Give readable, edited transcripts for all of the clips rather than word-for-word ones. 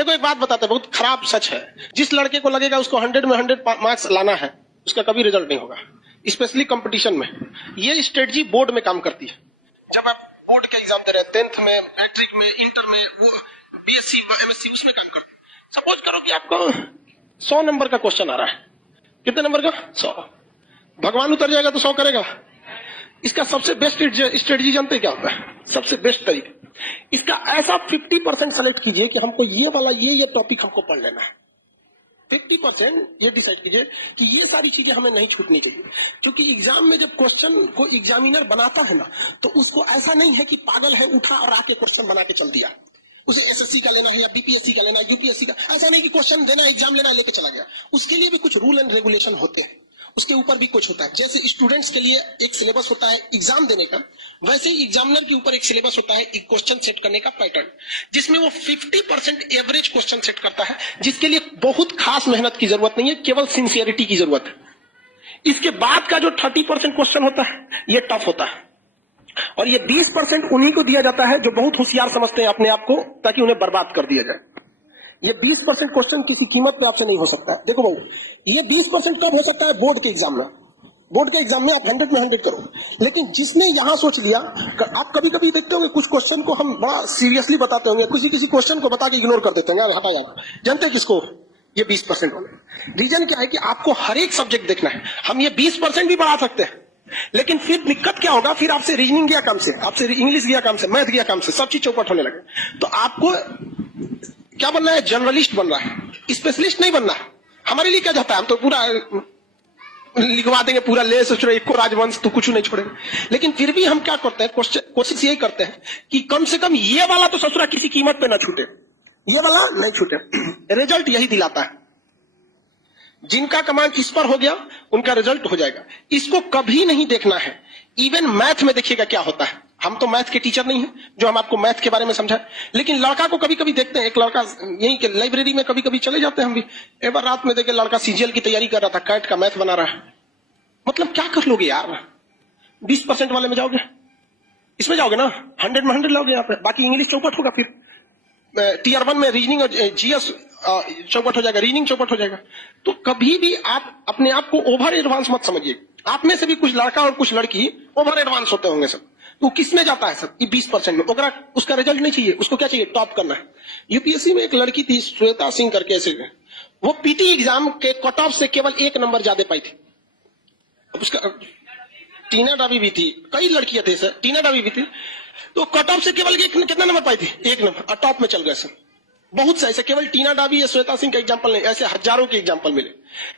देखो एक बात बताते हैं, बहुत खराब सच है। जिस लड़के को लगेगा उसको 100 में 100 मार्क्स लाना है, उसका कभी रिजल्ट नहीं होगा, स्पेशली कंपटीशन में। ये स्ट्रेटजी बोर्ड में काम करती है। जब आप बोर्ड के एग्जाम दे रहे हैं, 10th में, मैट्रिक में, इंटर में, वो बीएससी एमएससी, उसमें काम करते हैं। सपोज करो कि आपको 100 नंबर का क्वेश्चन आ रहा है। कितने नंबर का? 100। भगवान उतर जाएगा तो 100 करेगा। इसका सबसे बेस्ट स्ट्रेटजी जानते हैं क्या होता है? सबसे बेस्ट तरीका, इसका ऐसा 50% सेलेक्ट कीजिए कि हमको ये वाला ये टॉपिक हमको पढ़ लेना है। 50% ये डिसाइड कीजिए कि ये सारी चीजें हमें नहीं छूटनी चाहिए। क्योंकि एग्जाम में जब क्वेश्चन को एग्जामिनर बनाता है ना, तो उसको ऐसा नहीं है कि पागल है, उठा और आके क्वेश्चन बना के चल दिया। उसे एसएससी का लेना है या बीपीएससी का लेना है, यूपीएससी का, ऐसा नहीं कि क्वेश्चन देना, एग्जाम लेना, लेके चला गया। उसके लिए भी कुछ रूल एंड रेगुलेशन होते हैं, उसके ऊपर भी कुछ होता है। जैसे स्टूडेंट्स के लिए एक सिलेबस होता है एग्जाम देने का, वैसे ही एग्जामिनर के ऊपर एक सिलेबस होता है एक क्वेश्चन सेट करने का पैटर्न, जिसमें वो 50% एवरेज क्वेश्चन सेट करता है, जिसके लिए बहुत खास मेहनत की जरूरत नहीं है, केवल सिंसियरिटी की जरूरत है। इसके बाद का जो 30% क्वेश्चन होता है, ये टफ होता है, और ये 20% उन्हीं को दिया जाता है जो बहुत होशियार समझते हैं अपने आप को, ताकि उन्हें बर्बाद कर दिया जाए। ये 20% क्वेश्चन किसी कीमत पे आपसे नहीं हो सकता है। देखो बाबू, ये 20% कब हो सकता है? बोर्ड के एग्जाम में। बोर्ड के एग्जाम में आप 100 में 100 करो, लेकिन जिसने यहां सोच लिया, आप कभी कभी देखते होंगे कुछ क्वेश्चन को हम बड़ा सीरियसली बताते होंगे, किसी क्वेश्चन को बता के इग्नोर कर देते हैं, यार हटा यार। जानते हैं किसको? ये 20% वाले। रीजन क्या है कि आपको हर एक सब्जेक्ट देखना है। हम ये 20% भी बढ़ा सकते हैं, लेकिन फिर दिक्कत क्या होगा? फिर आपसे रीजनिंग गया काम से, आपसे इंग्लिश गया काम से, मैथ गया काम से, सब चीज चौपट होने लगे। तो आपको क्या बनना है? जर्नलिस्ट बनना है, स्पेशलिस्ट नहीं बनना है। हमारे लिए क्या जाता है? हम तो पूरा लिखवा देंगे, पूरा ले सोच रहे एक राजवंश, तो कुछ नहीं छोड़ेंगे। लेकिन फिर भी हम क्या करते हैं? कोशिश यही करते हैं कि कम से कम ये वाला तो ससुरा किसी कीमत पे ना छूटे, ये वाला नहीं छूटे। रिजल्ट यही दिलाता है। जिनका कमांड इस पर हो गया, उनका रिजल्ट हो जाएगा। इसको कभी नहीं देखना है। इवन मैथ में देखिएगा क्या होता है। हम तो मैथ के टीचर नहीं हैं जो हम आपको मैथ के बारे में समझाएं, लेकिन लड़का को कभी कभी देखते हैं। एक लड़का यही के लाइब्रेरी में कभी कभी चले जाते हैं हम भी। एक बार रात में देखे लड़का सीजीएल की तैयारी कर रहा था, कैट का मैथ बना रहा है। मतलब क्या कर लोगे यार? 20% वाले में जाओगे, इसमें जाओगे ना, 100 में 100 लाओगे यहाँ पे। बाकी इंग्लिश चौपट होगा, फिर टीयर 1 में रीजनिंग और जीएस चौपट हो जाएगा, रीजनिंग चौपट हो जाएगा। तो कभी भी आप अपने आप को ओवर एडवांस मत समझिए। आप में से भी कुछ लड़का और कुछ लड़की ओवर एडवांस होते होंगे सब। तो किस में जाता है सब? ये 20% में। उसका रिजल्ट नहीं चाहिए, उसको क्या चाहिए? टॉप करना है। यूपीएससी में एक लड़की थी, श्वेता सिंह करके, ऐसे वो पीटी एग्जाम के कट ऑफ से केवल 1 नंबर ज्यादा पाई थी। अब उसका टीना डाबी भी थी, कई लड़कियां थे सर, टीना डाबी भी थी। तो कट ऑफ से केवल कितना नंबर पाई थी? 1 नंबर, और टॉप में चल गए सर। बहुत से ऐसे, केवल टीना डाबी या श्वेता सिंह का एग्जाम्पल नहीं, ऐसे हजारों के एग्जाम्पल मिले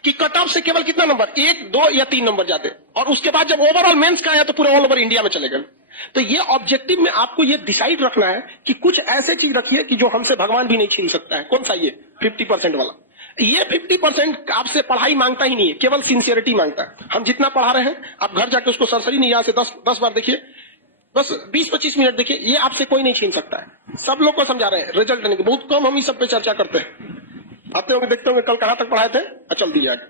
कि कट ऑफ से केवल कितना नंबर, 1, 2 या 3 नंबर जाते, और उसके बाद जब ओवरऑल मेंस का आया तो पूरे ऑल ओवर इंडिया में चले गए। तो ये ऑब्जेक्टिव में आपको ये डिसाइड रखना है कि कुछ ऐसे चीज रखिए कि जो हमसे भगवान भी नहीं छीन सकता है। कौन सा? ये 50% वाला। ये 50% आपसे पढ़ाई मांगता ही नहीं है, केवल सिंसियरिटी मांगता है। हम जितना पढ़ा रहे हैं, आप घर जाके उसको सरसरी नहीं, यहाँ से 10 बार देखिए, बस 20-25 मिनट देखिए, ये आपसे कोई नहीं छीन सकता है। सब लोग को समझा रहे हैं, रिजल्ट नहीं। बहुत कम हम इस सब पे चर्चा करते हैं। आते होंगे, देखते होंगे कल कहां तक पढ़ाए थे, चल दिया।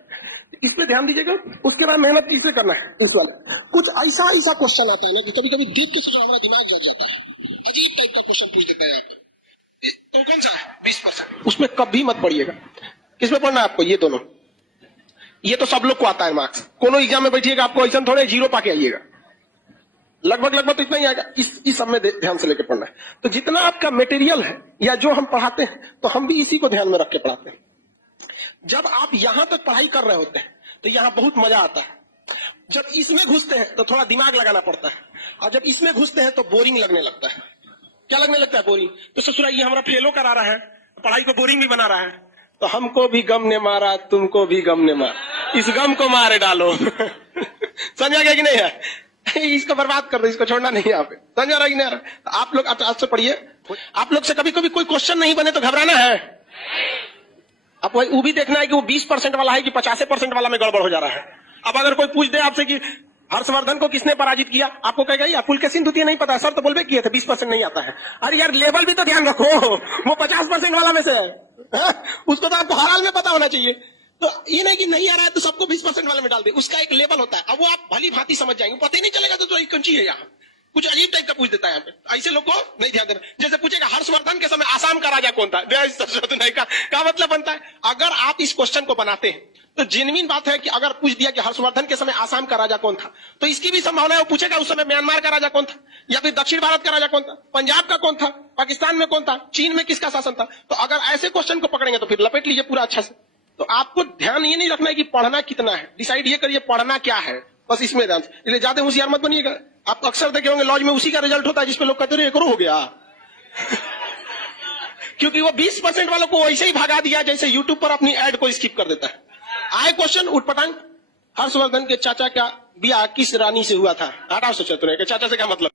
इस पे ध्यान दीजिएगा। उसके बाद मेहनत किससे करना है? इस वाले कुछ ऐसा क्वेश्चन आता है ना कि कभी कभी देख के सोचो हमारा दिमाग जल जाता है। अजीब टाइप का क्वेश्चन पूछ देता है यहाँ पे। तो कौन सा है? 20%। उसमें कभी मत पढ़िएगा। किसमें पढ़ना है आपको? ये दोनों। ये तो सब लोग को आता है मार्क्स। कोनो एग्जाम में बैठिएगा, आपको ऐसा थोड़े 0 पाके आइएगा। लगभग तो इतना ही आएगा। इस सब में ध्यान से लेके पढ़ना है। तो जितना आपका मटेरियल है या जो हम पढ़ाते हैं, तो हम भी इसी को ध्यान में रख के पढ़ाते हैं। जब आप यहां तक पढ़ाई कर रहे होते हैं तो यहां बहुत मजा आता है। जब इसमें घुसते हैं तो थोड़ा दिमाग लगाना पड़ता है, और जब इसमें घुसते हैं तो बोरिंग लगने लगता है। क्या लगने लगता है? बोरिंग। तो ससुरा ये हमारा फेलो करा रहा है, पढ़ाई को बोरिंग भी बना रहा है। तो हमको भी गम ने मारा, तुमको भी गम ने मारा, इस गम को मारे डालो। समझा गया कि नहीं है? इसको बर्बाद कर दो, इसको छोड़ना नहीं। यहाँ पे समझ आ रहा है कि नहीं आ रहा? तो आप लोग आज से पढ़िए। आप लोग से कभी कभी कोई क्वेश्चन नहीं बने तो घबराना है। अब वो भी देखना है कि वो 20% वाला है कि 50% वाला में गड़बड़ हो जा रहा है। अब अगर कोई पूछ दे आपसे कि हर्षवर्धन को किसने पराजित किया, आपको कहेगा ये पुलकेशिन द्वितीय नहीं पता, सर तो बोलबे किए थे, 20% नहीं आता है। अरे यार, लेवल भी तो ध्यान रखो, वो 50% वाला में से है। उसको तो आपको हर हाल में पता होना चाहिए। तो ये नहीं कि नहीं आ रहा है तो सबको 20% वाले में डाल दे, उसका एक लेवल होता है। अब वो आप भली भांति समझ जाएंगे, पता ही नहीं चलेगा तो एक कंची है यहाँ। कुछ अजीब टाइप का पूछ देता है यहाँ पे, ऐसे लोग को नहीं ध्यान देना। जैसे पूछेगा हर्षवर्धन के समय आसाम का राजा कौन था, नहीं का मतलब बनता है। अगर आप इस क्वेश्चन को बनाते हैं तो जेन्युइन बात है कि अगर पूछ दिया कि हर्षवर्धन के समय आसाम का राजा कौन था, तो इसकी भी संभावना है वो पूछेगा उस समय म्यांमार का राजा कौन था, या फिर दक्षिण भारत का राजा कौन था, पंजाब का कौन था, पाकिस्तान में कौन था, चीन में किसका शासन था। तो अगर ऐसे क्वेश्चन को पकड़ेंगे तो फिर लपेट लीजिए पूरा अच्छा से। तो आपको ध्यान ये नहीं रखना है कि पढ़ना कितना है, डिसाइड ये करिए पढ़ना क्या है, बस इसमें ध्यान। इसलिए ज्यादा होशियार मत बनिएगा। आप अक्सर देखे होंगे लॉज में उसी का रिजल्ट होता है जिसपे लोग कहते हैं करो हो गया क्योंकि वो 20% वालों को वैसे ही भगा दिया जैसे यूट्यूब पर अपनी एड को स्किप कर देता है। आए क्वेश्चन उठपटांग, हर्षवर्धन के चाचा का ब्याह किस रानी से हुआ था? हटाओ सोचते के चाचा से क्या मतलब।